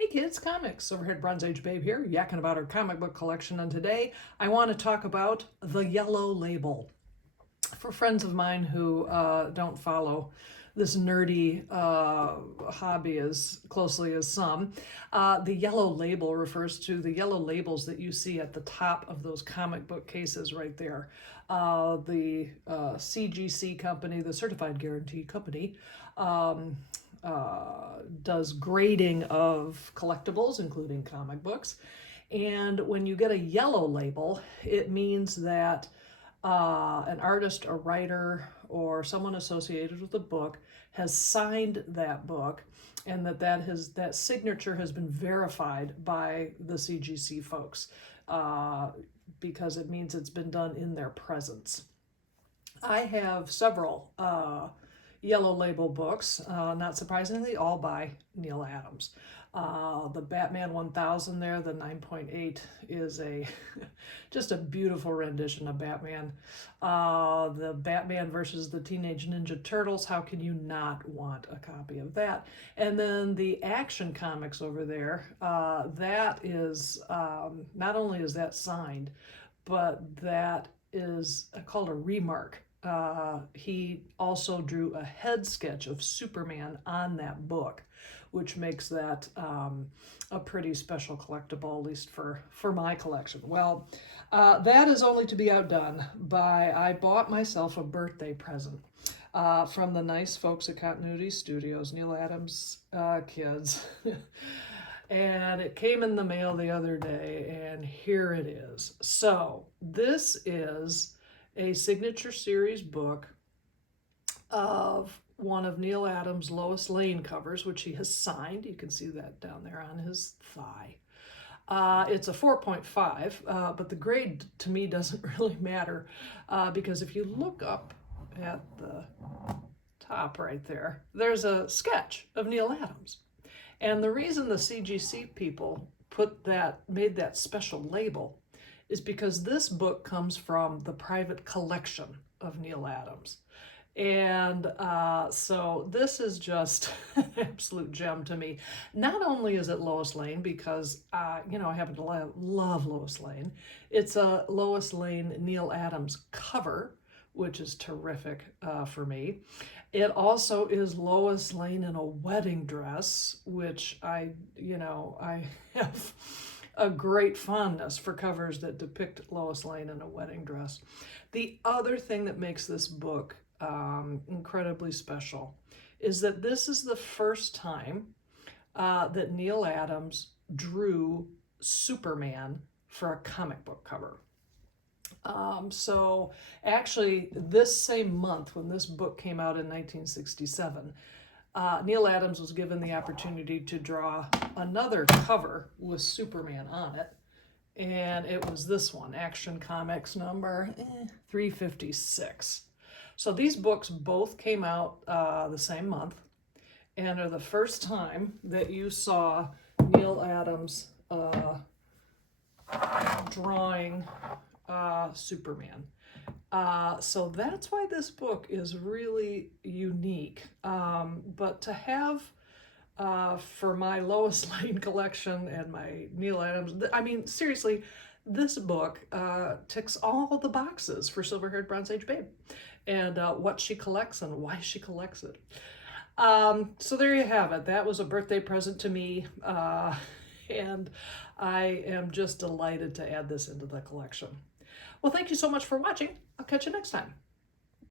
Hey kids, comics. Overhead Bronze Age Babe here, yakking about our comic book collection, and today I want to talk about The Yellow Label. For friends of mine who don't follow this nerdy hobby as closely as some, the yellow label refers to the yellow labels that you see at the top of those comic book cases right there. The CGC company, the Certified Guarantee Company, does grading of collectibles, including comic books. And when you get a yellow label, it means that an artist, a writer, or someone associated with the book has signed that book, and that signature has been verified by the CGC folks, because it means it's been done in their presence. I have several yellow label books, not surprisingly, all by Neal Adams. The Batman 1000 there, the 9.8, is just a beautiful rendition of Batman. The Batman versus the Teenage Ninja Turtles, how can you not want a copy of that? And then the Action Comics over there, that is, not only is that signed, but that is called a remark. He also drew a head sketch of Superman on that book, which makes that a pretty special collectible, at least for my collection. Well, that is only to be outdone by I bought myself a birthday present from the nice folks at Continuity Studios, Neal Adams kids. And it came in the mail the other day, and here it is. So this is a signature series book of one of Neal Adams' Lois Lane covers, which he has signed. You can see that down there on his thigh. It's a 4.5, but the grade to me doesn't really matter, because if you look up at the top right there, there's a sketch of Neal Adams. And the reason the CGC people made that special label is because this book comes from the private collection of Neal Adams. And so this is just an absolute gem to me. Not only is it Lois Lane, because, I happen to love Lois Lane. It's a Lois Lane Neal Adams cover, which is terrific for me. It also is Lois Lane in a wedding dress, which I have a great fondness for covers that depict Lois Lane in a wedding dress. The other thing that makes this book incredibly special is that this is the first time that Neal Adams drew Superman for a comic book cover. So actually, this same month, when this book came out in 1967, Neal Adams was given the opportunity to draw another cover with Superman on it, and it was this one, Action Comics number 356. So these books both came out the same month, and are the first time that you saw Neal Adams drawing Superman. So that's why this book is really unique. But to have for my Lois Lane collection and my Neal Adams, I mean, seriously, this book ticks all the boxes for Silver-Haired Bronze Age Babe, and what she collects and why she collects it. So there you have it. That was a birthday present to me, and I am just delighted to add this into the collection. Well, thank you so much for watching. I'll catch you next time.